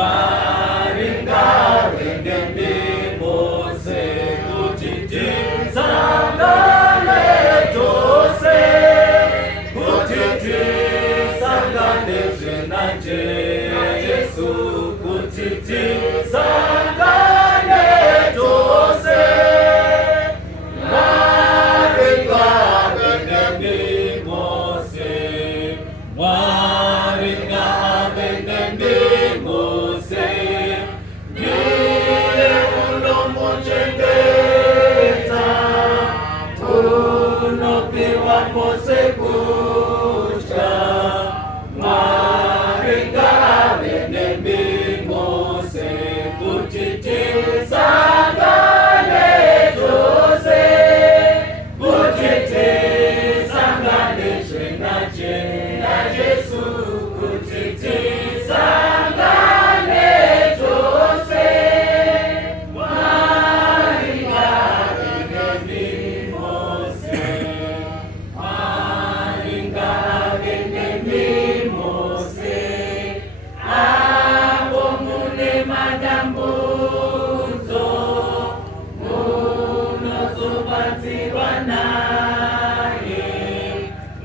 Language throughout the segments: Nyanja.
Mwari ngaave nemi mose kuti tisangane tose, kuti tisangane naye Yesu, kuti tisangane tose. Mwari ngaave nemi mose, Mwari ngaave nemi mose, ndiye unomuchengeta, unopiwa mose kutya. Mwari ngaave nemi mose, kuti tisangane tose, kuti tisangane naye Yesu, kuti tisangane tose. Mwari ngaave nemi mose, Mwari ngaave nemi mose, apo mune madambudzo munozobatsirwa naye.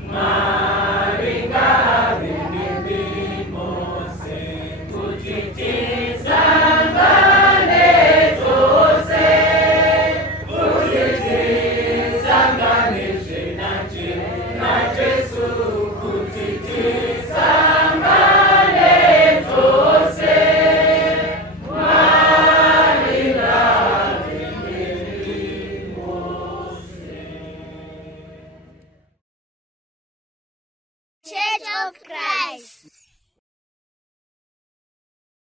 Mwari ngaave nemi mose, kuti tisangane tose, kuti tisangane naye Yesu, kuti tisangane tose. Mwari ngaave nemi mose. Church of Christ.